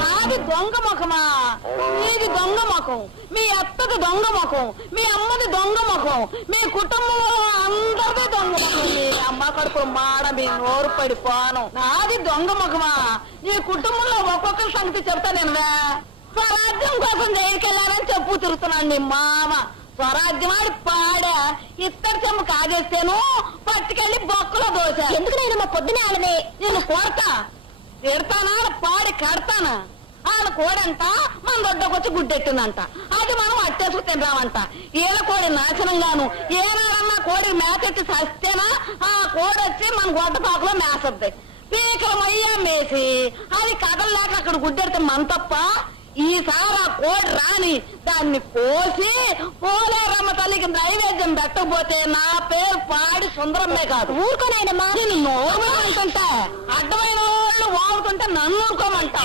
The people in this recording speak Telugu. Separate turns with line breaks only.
నాది దొంగ ముఖమా? నీది దొంగ ముఖం. మీ అత్తది దొంగ ముఖం. మీ అమ్మది దొంగ ముఖం. మీ కుటుంబంలో అందరిది దొంగ ముఖం. మీ అమ్మ కడుపు మాడ మీ నోరు పడిపోను. నాది దొంగ ముఖమా? నీ కుటుంబంలో ఒక్కొక్కరి సంగతి చెప్తా నేను స్వరాజ్యం కోసం జైలుకెళ్ళానని చెప్పు తిరుగుతున్నాను నీ మామ. స్వరాజ్యం ఆడి పాడా. ఇత్తడి చెమ్మ కాజేస్తేను పట్టుకెళ్ళి బొక్కలో దోశ.
ఎందుకు నేను మా పొద్దునే ఆడనే
నేను కొడతా ఎడతానా? పాడి కడతానా? ఆయన కోడంట మన దొడ్డకొచ్చి గుడ్డెట్టిందంట. అది మనం అట్టేసుకు తిందామంట ఈల కోడి నాశనంగాను. ఏనాడన్నా కోడి మేతెట్టి చస్తేనా ఆ కోడి వచ్చి మన గొడ్డపాకులో మేసద్ది. పీకల మయ్యా మేసి అది కదలలేక అక్కడ గుడ్డెడితే మన తప్ప ఈసారి ఆ కోడి రాని దాన్ని కోసి పోలేరమ్మ తల్లికి నైవేద్యం పెట్టకపోతే నా పేరు పాడి సుందరమ్మే కాదు.
ఊరుకోనాయనమ్మా.
నేను నోరు అంటుంటే ನೋಡ್ಕೊಂತ ನನ್ ನೋಡ್ಕೊಂಬಂತ